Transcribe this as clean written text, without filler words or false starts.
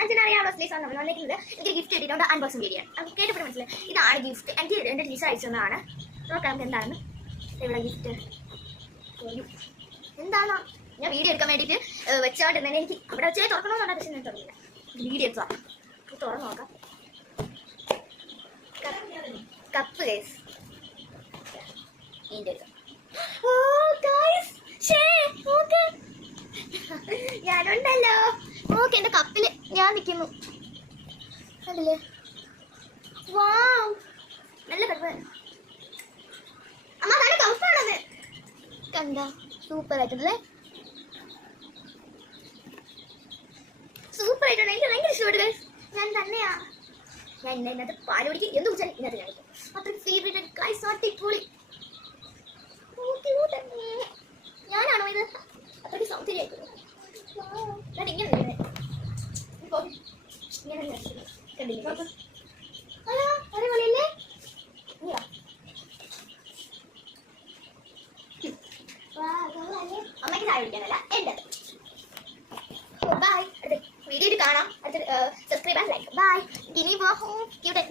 അഞ്ചനറിയാനുള്ള സ്ലീസാണ് നമ്മൾ വന്നിരിക്കുന്നത്. എനിക്ക് ഗിഫ്റ്റ് കിട്ടിയിട്ടുണ്ട്, അൺബോക്സിംഗ് വീഡിയോ ആണ്. കേട്ടപ്പോൾ മനസ്സിലായി ഇതാണ് ഗിഫ്റ്റ്. എനിക്ക് എൻ്റെ ടീച്ചർ അയച്ചതാണ്. നോക്കാം നമുക്ക് എന്താണെന്ന്. ഇവിടെ ഗിഫ്റ്റ് എന്താണോ ഞാൻ വീഡിയോ എടുക്കാൻ വേണ്ടിയിട്ട് വെച്ചോണ്ടിരുന്നതിന് എനിക്ക് അവിടെ വെച്ചേ തുറക്കണമെന്നുണ്ട്. പക്ഷെ ഞാൻ തുറന്നില്ല. വീഡിയോ എടുക്കാം, തുറന്നു നോക്കാം. കപ്പ് ഗൈസ് ഞാനുണ്ടല്ലോ. ഓക്കെ, എന്റെ കപ്പില് ഞാൻ നിൽക്കുന്നു കണ്ടില്ലേ? വാവ്, നല്ല കപ്പ്. അമ്മ നല്ല കപ്പാണത്. കണ്ട സൂപ്പർ ആയിട്ടുണ്ടല്ലേ? സൂപ്പർ ആയിട്ടുണ്ട്. എനിക്ക് ഭയങ്കര ഇഷ്ടപ്പെട്ടു ഗൈസ്. ഞാൻ തന്നെയാ ഞാൻ ഇന്നത്തെ പാല് കുടിക്കും. എന്ത് കുടിച്ചാലും ഇന്നത്തെ ഞാൻ അത്ര ഫേവറേറ്റ് ഗൈസ്. അടിപൊളി. ഞാനാണോ ഇത്? അത്രയ്ക്ക് സൗന്ദര്യമായിരുന്നു. ഞാൻ ഇങ്ങനെ അതേപോലെയല്ലേ? അമ്മയ്ക്ക് ചായ കുടിക്കാനല്ല എൻ്റെ. ബൈ. വീഡിയോ കാണാം. Subscribe and like. ബൈ. ഇനി പോ. ക്യൂട്ട്.